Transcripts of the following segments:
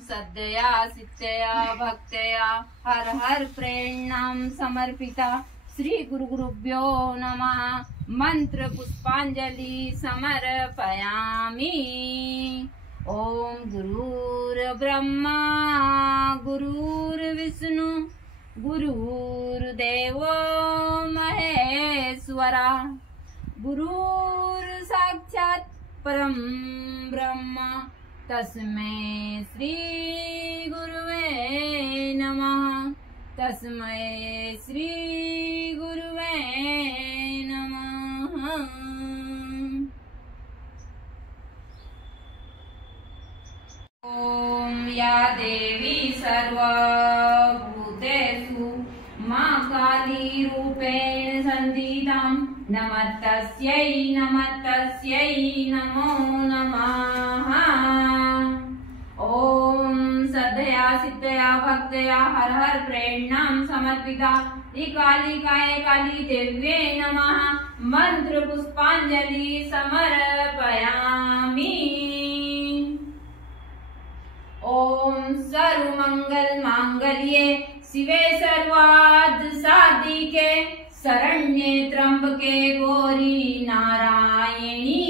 सद्यया सिद्धया भक्तया हर हर प्रेरणां समर्पिता श्री गुरुभ्यो नमः। मंत्र पुष्पांजलि समर्पयामि। ओम गुरुर्ब्रह्मा गुरुर्विष्णु गुरुर्देवो महेश्वरा गुरुर्साक्षात् परं ब्रह्म तस्मै श्री गुरुवे नमः। तस्मै श्री गुरुवे नमः। ओम या देवी सर्वभूतेषु मा काली रूपेण संस्थितां नमस्तस्यै नमस्तस्यै नमो नमः। ओम सद्यया सिद्धया भक्तया हर हर प्रेरणां समर्पिता श्री कालिकाय काली देव्ये नमः। मंत्र पुष्पांजलि समर्पयामि। ओम सर्वमंगल मांगल्ये शिवे सर्वार्थ साधिके शरण्ये त्र्यंबके गौरी नारायणी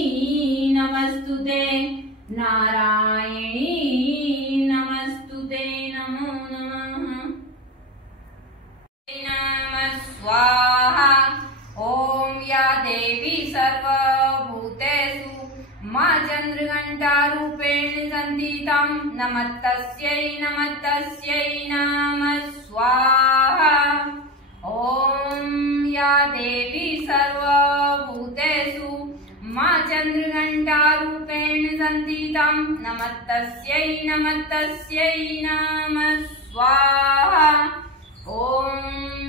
नमस्तुते नारायणी नमस्तुते नमो नमः। नमः स्वाहा। ओम या देवी सर्वभूतेषु मा चंद्रघंटा रूपेण संस्थितां नमस्तस्यै नमस्तस्यै नमः स्वाहा। ओम या देवी सर्वभूतेषु मा चंद्रघंटा रूपेण संस्थितां नमस्तस्यै नमस्तस्यै नमः स्वाहा। ओम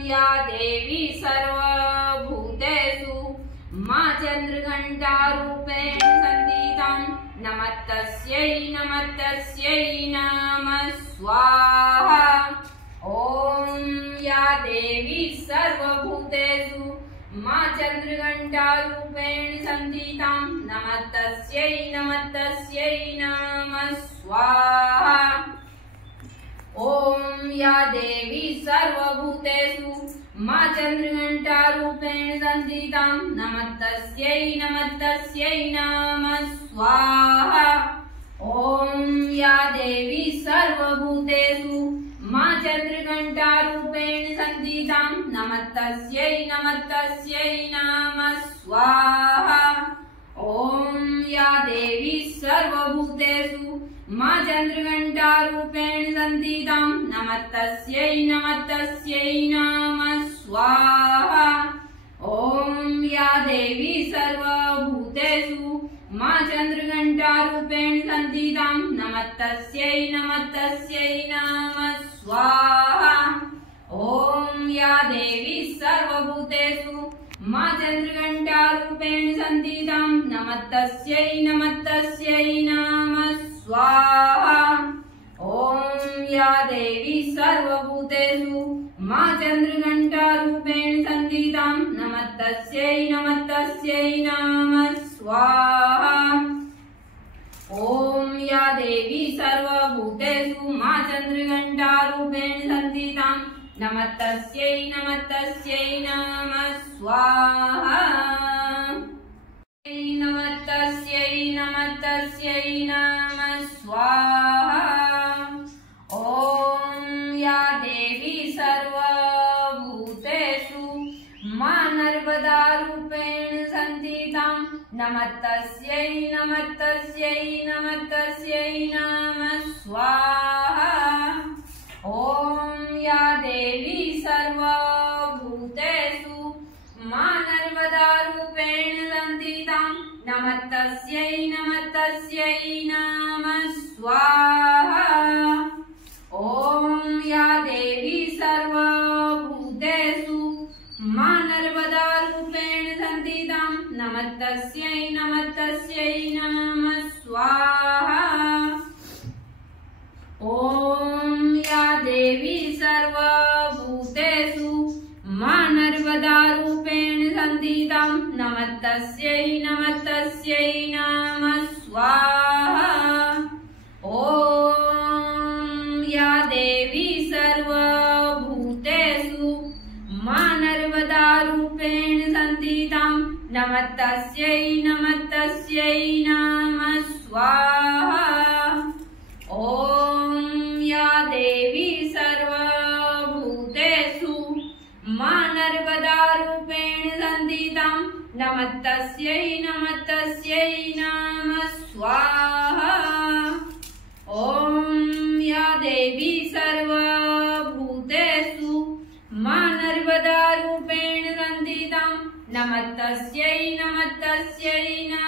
या देवी सर्वभूतेषु मा चंद्रघंटा रूपेण संस्थितां नमस्तस्यै नमस्तस्यै नमः स्वाहा। ओम या देवी सर्वभूतेषु मा चंद्रघंटा रूपेण संस्थितां नमस्तस्यै नमस्तस्यै नमः स्वाहा। ओम या देवी सर्वभूतेषु मा चंद्रघंटा रूपेण संस्थितां नमस्तस्यै नमस्तस्यै नमः स्वाहा। ओम या देवी सर्वभूतेषु मा चंद्रघंटा रूपेण संस्थितां नमस्तस्यै नमस्तस्यै नमः स्वाहा। ओम या देवी सर्वभूतेषु मा चंद्रघंटा रूपेण संस्थितां नमस्तस्यै नमस्तस्यै नमः स्वाहा। ओम या देवी सर्वभूतेषु मा चंद्रघंटा रूपेण संस्थितां नमस्तस्यै नमस्तस्यै नमः स्वाहा। ओम या देवी सर्वभूतेषु मा चंद्रघंटा रूपेण संस्थितां नमस्तस्यै नमस्तस्यै नमः स्वाहा। ओम या देवी सर्वभूतेषु मा चंद्रघंटा रूपेण संस्थितां नमस्तस्यै नमस्तस्यै नमः स्वाहा। ओम या देवी सर्वभूतेषु मा चंद्रघंटा रूपेण संस्थितां नमस्तस्यै नमस्तस्यै नमः स्वाहा। नमस्तस्यै नमस्तस्यै नमः स्वाहा। ओम या देवी सर्वभूतेषु मा नर्मदा रूपेण संस्थितां नमस्तस्यै नमस्तस्यै नमस्तस्यै नमः स्वाहा। ओम या देवी सर्वभूतेषु मा नर्मदा रूपेण संस्थितां नमस्तस्यै नमस्तस्यै नमः स्वाहा। ओम या देवी सर्वभूतेषु मा नर्मदा रूपेण संस्थितां नमस्तस्यै नमस्तस्यै नमः स्वाहा। ओम या देवी सर्वभूतेषु मा नर्मदा रूपेण संस्थितां नमस्तस्यै नमस्तस्यै नमः स्वाहा। ओम या देवी सर्वभूतेषु मा नर्मदारूपेण संस्थितां नमस्तस्यै नमस्तस्यै नमः स्वाहा। ॐ या देवी सर्वभूतेषु मा नर्मदारूपेण संस्थितां नमस्तस्यै नमस्तस्यै नमः स्वाहा। ॐ या देवी सर्वभूतेषु मा नर्मदारूपेण संस्थितां नमस्तस्यै नमस्तस्यै नमः।